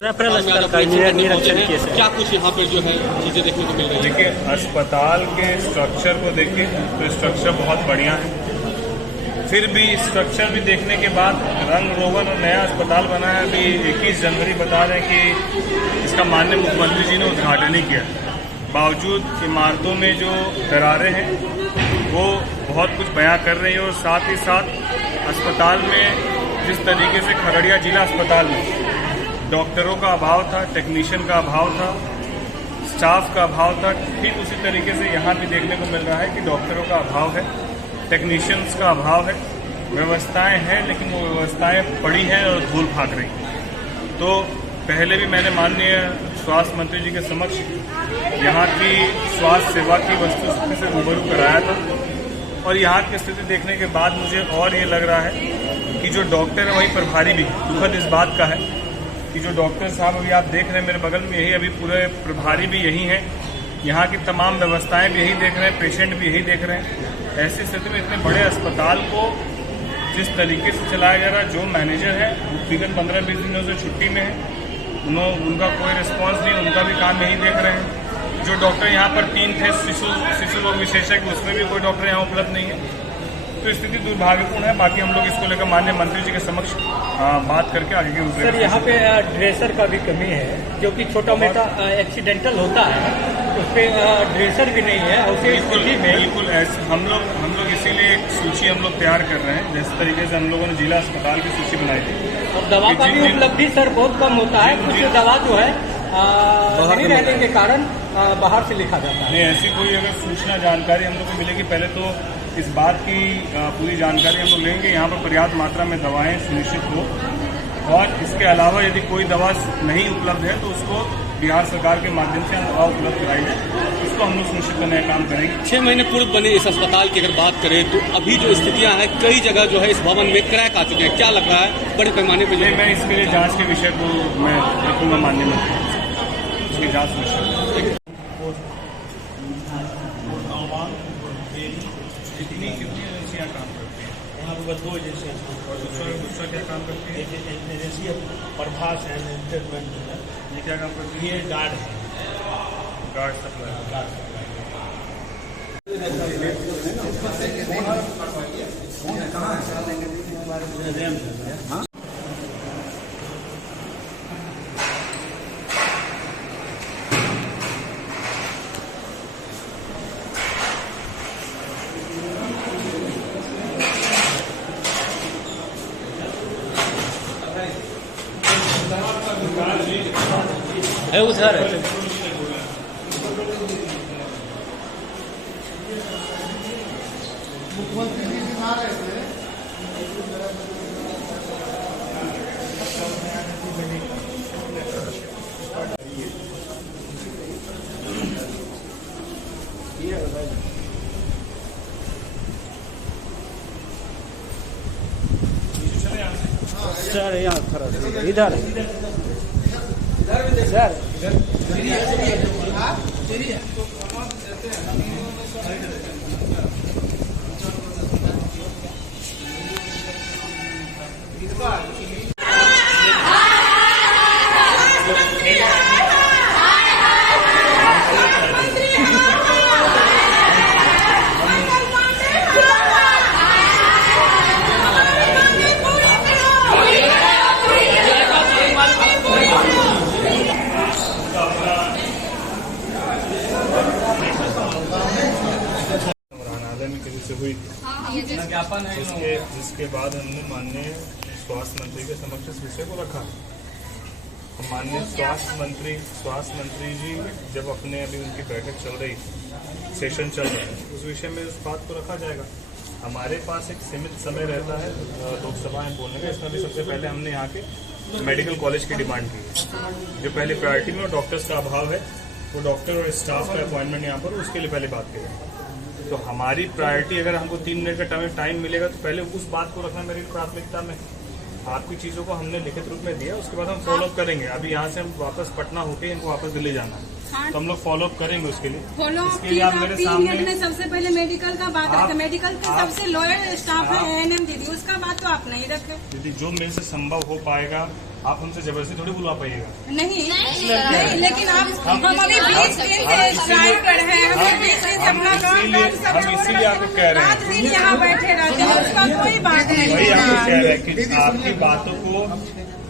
क्या कुछ यहाँ पर जो है चीजें देखने को मिल रही है? देखिए, अस्पताल के स्ट्रक्चर को देखिए तो स्ट्रक्चर बहुत बढ़िया है। फिर भी स्ट्रक्चर भी देखने के बाद रंग रोगन और नया अस्पताल बना है। अभी 21 जनवरी बता रहे हैं कि इसका माननीय मुख्यमंत्री जी ने उद्घाटन ही किया। बावजूद इमारतों में जो दरारें हैं वो बहुत कुछ बयां कर रही है। और साथ ही साथ अस्पताल में जिस तरीके से खगड़िया जिला अस्पताल में डॉक्टरों का अभाव था, टेक्नीशियन का अभाव था, स्टाफ का अभाव था, ठीक उसी तरीके से यहाँ भी देखने को मिल रहा है कि डॉक्टरों का अभाव है, टेक्नीशियंस का अभाव है। व्यवस्थाएं हैं लेकिन वो व्यवस्थाएं पड़ी हैं और धूल भाग रही हैं। तो पहले भी मैंने माननीय स्वास्थ्य मंत्री जी के समक्ष यहाँ की स्वास्थ्य सेवा की वस्तुस्थिति से रूबरू कराया था। और यहाँ की स्थिति देखने के बाद मुझे और ये लग रहा है कि जो डॉक्टर है वही प्रभारी भी। दुखद इस बात का है कि जो डॉक्टर साहब अभी आप देख रहे हैं मेरे बगल में, यही अभी पूरे प्रभारी भी यही हैं। यहाँ की तमाम व्यवस्थाएं भी यही देख रहे हैं, पेशेंट भी यही देख रहे हैं। ऐसी स्थिति में इतने बड़े अस्पताल को जिस तरीके से चलाया जा रहा है, जो मैनेजर है विगत 15-20 दिनों से छुट्टी में है, उनका कोई रिस्पॉन्स नहीं, उनका भी काम यही देख रहे हैं। जो डॉक्टर यहाँ पर 3 थे शिशु रोग विशेषज्ञ, उसमें भी कोई डॉक्टर यहाँ उपलब्ध नहीं है। तो स्थिति दुर्भाग्यपूर्ण है। बाकी हम लोग इसको लेकर माननीय मंत्री जी के समक्ष बात करके आगे की रूपरेखा। सर, यहाँ पे ड्रेसर का भी कमी है, जो कि छोटा मोटा एक्सीडेंटल होता है, उस पर ड्रेसर भी नहीं है। बिल्कुल ऐसे हम लोग इसीलिए एक सूची हम लोग तैयार कर रहे हैं। जिस तरीके से हम लोगों ने जिला अस्पताल की सूची बनाई थी। और दवा का भी उपलब्धि सर बहुत कम होता है। कुछ दवा जो है नहीं रहने के कारण बाहर से लिखा जाता है। नहीं, ऐसी कोई अगर सूचना जानकारी हम लोग को मिलेगी, पहले तो इस बात की पूरी जानकारी हम लोग लेंगे। यहाँ पर पर्याप्त मात्रा में दवाएं सुनिश्चित हो, और इसके अलावा यदि कोई दवा नहीं उपलब्ध है तो उसको बिहार सरकार के माध्यम से दवा उपलब्ध कराई जाए। इसको हम लोग सुनिश्चित करने का काम करेंगे। 6 महीने पूर्व बने इस अस्पताल की अगर बात करें तो अभी जो स्थितियां हैं, कई जगह जो है इस भवन में क्रैक आ चुके हैं। क्या लग रहा है बड़े पैमाने पर? मैं इसके लिए जाँच के विषय को मैं रखूँगा माननीय मंत्री, उसकी जाँच सुनिश्चित। कितनी एजेंसियाँ काम करती हैं? यहाँ पर 2 एजेंसियाँ और दूसरा क्या काम करती है? एक एजेंसी प्रभास है, ये क्या काम करती है? ये गार्ड है, गार्ड सप्लाई। है वो सर। सर यहाँ खड़ा इधर सर से हुई थी, जिसके बाद हमने माननीय स्वास्थ्य मंत्री के समक्ष इस विषय को रखा। माननीय स्वास्थ्य मंत्री जी जब अपने अभी उनकी बैठक चल रही, सेशन चल रहा है, उस विषय में उस बात को रखा जाएगा। हमारे पास एक सीमित समय रहता है लोकसभा में बोलने का। इसमें भी सबसे पहले हमने यहाँ के मेडिकल कॉलेज की डिमांड की है। जो पहले प्रायोरिटी में डॉक्टर्स का अभाव है, वो डॉक्टर और स्टाफ का अपॉइंटमेंट यहाँ पर, उसके लिए पहले बात करें। तो हमारी प्रायोरिटी, अगर हमको 3 मिनट का टाइम मिलेगा तो पहले उस बात को रखना मेरी प्राथमिकता में। आपकी चीज़ों को हमने लिखित रूप में दिया, उसके बाद हम फॉलो अप करेंगे। अभी यहाँ से हम वापस पटना होकर इनको वापस दिल्ली जाना है। तो हम लोग फॉलो अप करेंगे उसके लिए। फॉलो अप इसके लिए आप मेरे 3 सामने मिनट में सबसे पहले मेडिकल का बात रखते, मेडिकल के सबसे लोअर स्टाफ है ANM दीदी, उसका बात तो आप नहीं रखे। दीदी जो मेरे से संभव हो पाएगा आप उनसे जबरदस्ती थोड़ी बुला पाइएगा। नहीं, लेकिन हम अभी 20 दिन से स्ट्राइक कर रहे हैं, हम 20 दिन से अपना हम इसीलिए आपको कह रहे हैं, रात दिन यहाँ बैठे रहते हैं, उसका कोई बात नहीं वही आपको है। कह रहे हैं कि आपकी बातों को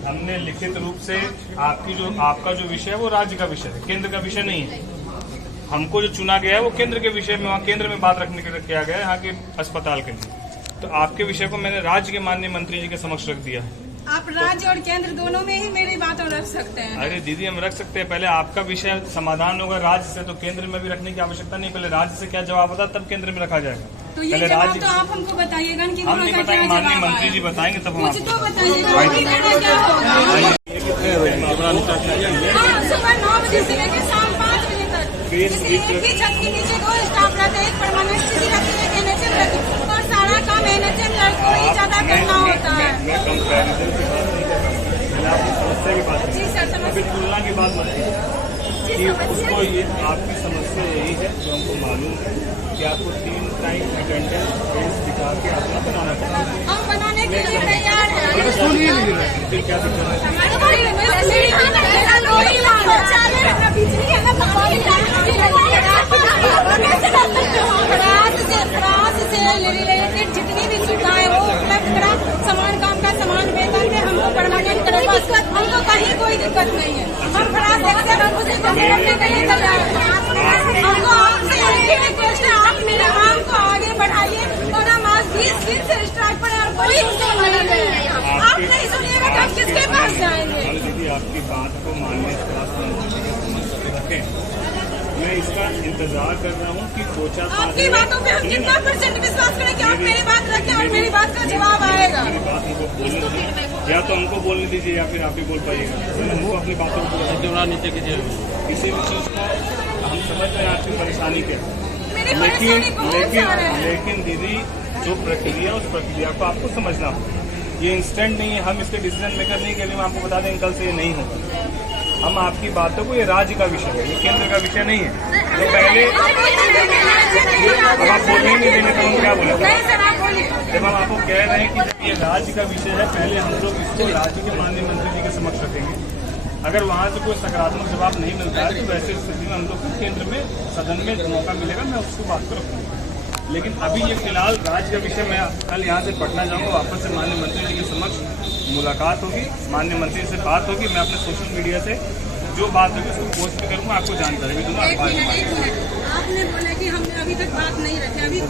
हमने लिखित रूप से आपका जो विषय है वो राज्य का विषय है, केंद्र का विषय नहीं है। हमको जो चुना गया है वो केंद्र के विषय में, वहाँ केंद्र में बात रखने के लिए किया गया है यहाँ के अस्पताल के लिए। तो आपके विषय को मैंने राज्य के माननीय मंत्री जी के समक्ष रख दिया है। आप राज्य और केंद्र दोनों में ही मेरी बातों रख सकते हैं। अरे दीदी हम रख सकते हैं, पहले आपका विषय समाधान होगा राज्य से, तो केंद्र में भी रखने की आवश्यकता नहीं। पहले राज्य से क्या जवाब होता तब केंद्र में रखा जाएगा। तो ये पहले जवाब राज्य तो आप हमको बताइएगा कि हम वहाँ नहीं का क्या बताएंगे, माननीय जवाब मंत्री जी आया। बताएंगे तब हम कुछ आपको तो बताइएगा, वही मेरा क्या होगा। हाँ, सुबह 9 बजे से लेकर शाम 5 बजे तक किसी एक ही छत के नीचे 2 स्टाफ रहते हैं, एक परमानेंट स्थिति रहती है, एक NHM रहती है, और सारा काम NHM को ही ज्यादा करना होता है। मैं कंपैरिजन की बात नहीं कर रहा हूँ, मैंने आपकी समस्या की बात जी सर, समझ की, तुलना की बात मत कीजिए कि उसको ये आपकी समस्या यही है जो हमको मालूम है कि आपको 3 टाइम अटेंडेंस बेस दिखा के अपना बनाना पड़ता है। हम बनाने के लिए तैयार हैं। फिर क्या दिक्कत है? रिलेटेड जितनी भी सुविधाएं वो उपलब्ध करा, समान काम का समान वेतन में हमको परमानेंट करे, बस हमको कहीं कोई दिक्कत नहीं है। हम खराब देखते हैं, हमको सिर्फ करने के लिए तैयार हैं। हमको आपसे एक ही रिक्वेस्ट है, आप मेरे काम को आगे बढ़ाइए और हम आज 20 दिन से स्ट्राइक पर हैं और कोई सुन नहीं रहे हैं। आप नहीं सुनिएगा तो हम किसके पास जाएंगे? दीदी आपकी बात को माननीय स्वास्थ्य मंत्री जी के समक्ष रखें। मैं इसका इंतजार कर रहा हूँ कि 2-4 आपकी बातों पे हम कितना % विश्वास करें कि आप मेरी बात रखें और मेरी बात का जवाब आएगा। मेरी बात हमको बोलने दीजिए, या तो हमको बोलने दीजिए या फिर आप ही बोल पाइएगा। हमको अपनी बातों को नीचे कीजिए। किसी भी चीज़ को हम समझ रहे हैं आपकी परेशानी क्या है, मेरी परेशानी बहुत सारे हैं। लेकिन दीदी जो प्रक्रिया उस प्रक्रिया को आपको समझना होगा। ये इंस्टेंट नहीं है, हम इसके डिसीजन मेकर नहीं के लिए हम आपको बता देंगे कल से ये नहीं होगा। हम आपकी बातों को, ये राज्य का विषय है, ये केंद्र का विषय नहीं है। तो पहले अब आप बोलने नहीं देने तो हम क्या बोले? जब हम आपको कह रहे हैं कि जब ये राज्य का विषय है, पहले हम लोग इसको राज्य के माननीय मंत्री जी के समक्ष रखेंगे। अगर वहाँ से कोई सकारात्मक जवाब नहीं मिलता है तो वैसे स्थिति में हम लोग को केंद्र में सदन में मौका मिलेगा, मैं उसको बात को रखूँगा। लेकिन अभी ये फिलहाल राज्य का विषय, मैं कल यहाँ से पटना जाऊँगा, वापस से माननीय मंत्री जी के समक्ष मुलाकात होगी, माननीय मंत्री से बात होगी। मैं अपने सोशल मीडिया से जो बात होगी उसको पोस्ट भी करूँगा, आपको जानकारी भी दूंगा। आपने बोला कि हमने अभी तक बात नहीं रखी, अभी